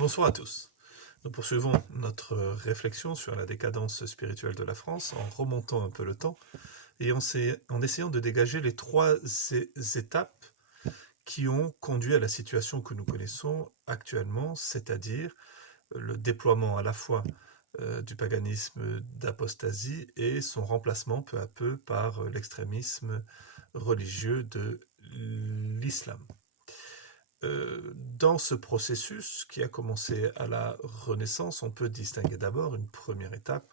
Bonsoir à tous. Nous poursuivons notre réflexion sur la décadence spirituelle de la France en remontant un peu le temps et en essayant de dégager les trois étapes qui ont conduit à la situation que nous connaissons actuellement, c'est-à-dire le déploiement à la fois du paganisme d'apostasie et son remplacement peu à peu par l'extrémisme religieux de l'islam. Dans ce processus qui a commencé à la Renaissance, on peut distinguer d'abord une première étape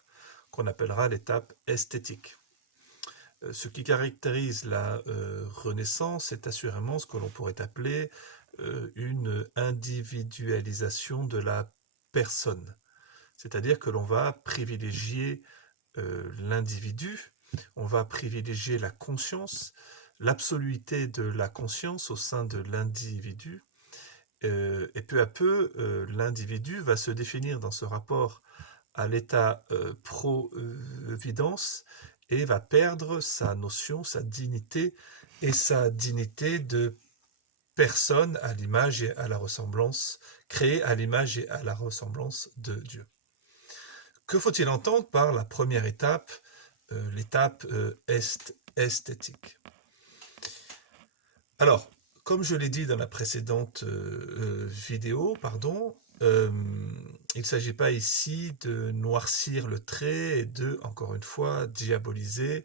qu'on appellera l'étape esthétique. Ce qui caractérise la Renaissance est assurément ce que l'on pourrait appeler une individualisation de la personne. C'est-à-dire que l'on va privilégier l'individu, on va privilégier la conscience, l'absoluité de la conscience au sein de l'individu, et peu à peu, l'individu va se définir dans ce rapport à l'état providence et va perdre sa notion, sa dignité et sa dignité de personne à l'image et à la ressemblance, créée à l'image et à la ressemblance de Dieu. Que faut-il entendre par la première étape, l'étape esthétique? Alors, comme je l'ai dit dans la précédente vidéo, il ne s'agit pas ici de noircir le trait et de, encore une fois, diaboliser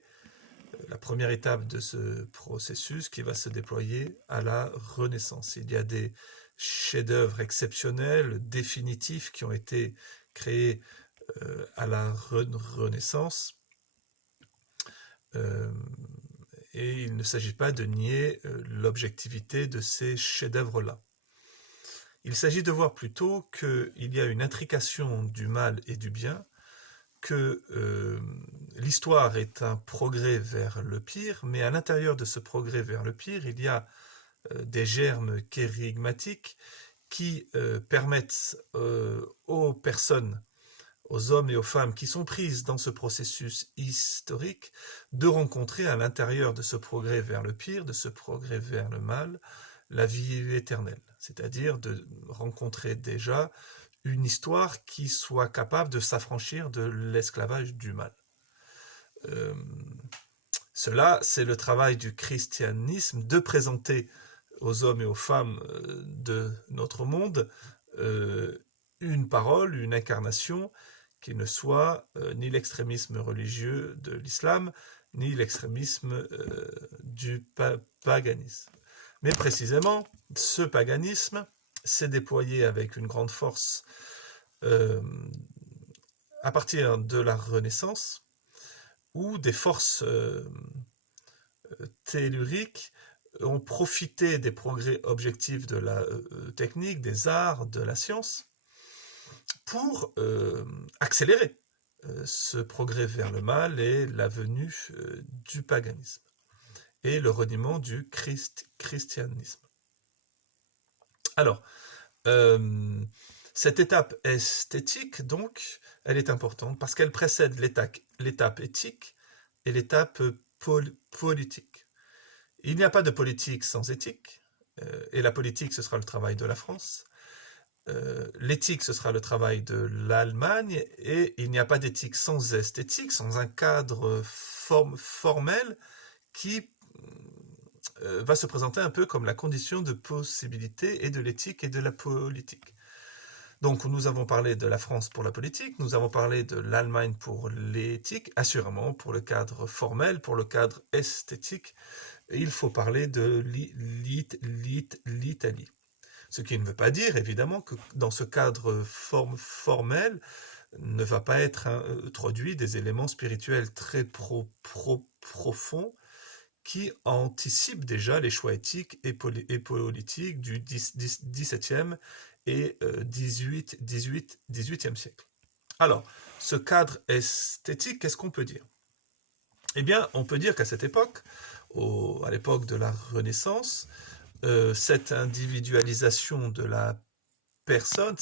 la première étape de ce processus qui va se déployer à la Renaissance. Il y a des chefs-d'œuvre exceptionnels, définitifs, qui ont été créés à la Renaissance. Et il ne s'agit pas de nier l'objectivité de ces chefs-d'œuvre-là. Il s'agit de voir plutôt qu'il y a une intrication du mal et du bien, que l'histoire est un progrès vers le pire, mais à l'intérieur de ce progrès vers le pire, il y a des germes kérigmatiques qui permettent aux personnes, aux hommes et aux femmes qui sont prises dans ce processus historique, de rencontrer à l'intérieur de ce progrès vers le pire, de ce progrès vers le mal, la vie éternelle. C'est-à-dire de rencontrer déjà une histoire qui soit capable de s'affranchir de l'esclavage du mal. Cela, c'est le travail du christianisme, de présenter aux hommes et aux femmes de notre monde une parole, une incarnation qui ne soit ni l'extrémisme religieux de l'islam, ni l'extrémisme du paganisme. Mais précisément, ce paganisme s'est déployé avec une grande force à partir de la Renaissance, où des forces telluriques ont profité des progrès objectifs de la technique, des arts, de la science, pour accélérer ce progrès vers le mal et la venue du paganisme et le reniement du christianisme. Alors, cette étape esthétique, donc, elle est importante parce qu'elle précède l'étape éthique et l'étape politique. Il n'y a pas de politique sans éthique, et la politique, ce sera le travail de la France. L'éthique, ce sera le travail de l'Allemagne, et il n'y a pas d'éthique sans esthétique, sans un cadre formel qui va se présenter un peu comme la condition de possibilité et de l'éthique et de la politique. Donc nous avons parlé de la France pour la politique, nous avons parlé de l'Allemagne pour l'éthique, assurément pour le cadre formel, pour le cadre esthétique, il faut parler de l'Italie. Ce qui ne veut pas dire, évidemment, que dans ce cadre formel ne va pas être introduit des éléments spirituels très profonds qui anticipent déjà les choix éthiques et politiques du XVIIe et XVIIIe siècle. Alors, ce cadre esthétique, qu'est-ce qu'on peut dire? Eh bien, on peut dire qu'à cette époque, à l'époque de la Renaissance, cette individualisation de la personne,